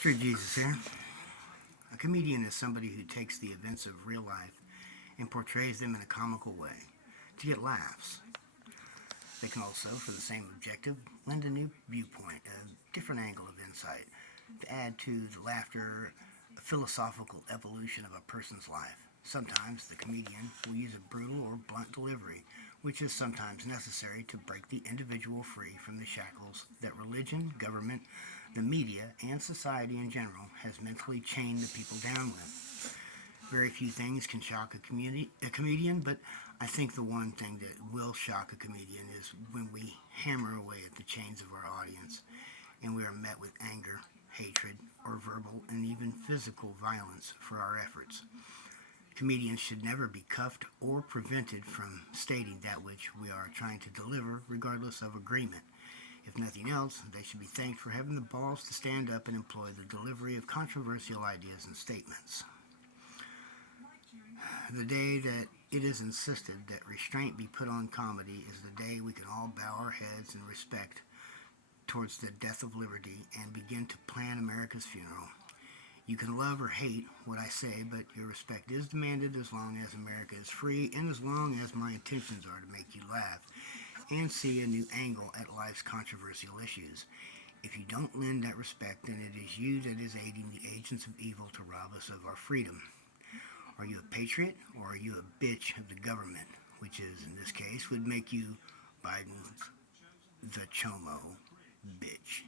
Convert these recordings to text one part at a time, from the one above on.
Street Jesus here. A comedian is somebody who takes the events of real life and portrays them in a comical way to get laughs. They can also, for the same objective, lend a new viewpoint, a different angle of insight, to add to the laughter a philosophical evolution of a person's life. Sometimes the comedian will use a brutal or blunt delivery, which is sometimes necessary to break the individual free from the shackles that religion, government, the media, and society in general has mentally chained the people down with. Very few things can shock a comedian, but I think the one thing that will shock a comedian is when we hammer away at the chains of our audience and we are met with anger, hatred, or verbal and even physical violence for our efforts. Comedians should never be cuffed or prevented from stating that which we are trying to deliver, regardless of agreement. If nothing else, they should be thanked for having the balls to stand up and employ the delivery of controversial ideas and statements. The day that it is insisted that restraint be put on comedy is the day we can all bow our heads in respect towards the death of liberty and begin to plan America's funeral. You can love or hate what I say, but your respect is demanded as long as America is free and as long as my intentions are to make you laugh and see a new angle at life's controversial issues. If you don't lend that respect, then it is you that is aiding the agents of evil to rob us of our freedom. Are you a patriot, or are you a bitch of the government, which is, in this case, would make you Biden's the chomo bitch.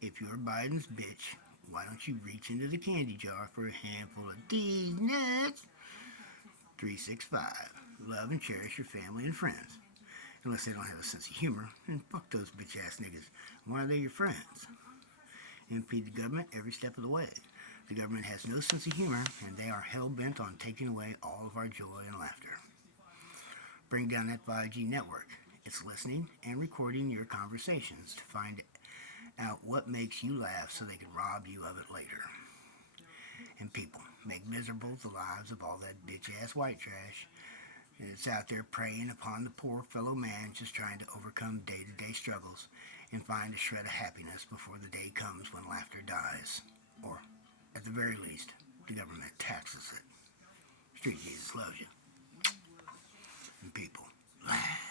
If you're Biden's bitch, why don't you reach into the candy jar for a handful of these nuts? 365. Love and cherish your family and friends. Unless they don't have a sense of humor, then fuck those bitch-ass niggas. Why are they your friends? Impede the government every step of the way. The government has no sense of humor, and they are hell-bent on taking away all of our joy and laughter. Bring down that 5G network. It's listening and recording your conversations to find out what makes you laugh so they can rob you of it later. And people, make miserable the lives of all that bitch-ass white trash that's out there preying upon the poor fellow man just trying to overcome day-to-day struggles and find a shred of happiness before the day comes when laughter dies. Or, at the very least, the government taxes it. Street Jesus loves you. And people, laugh.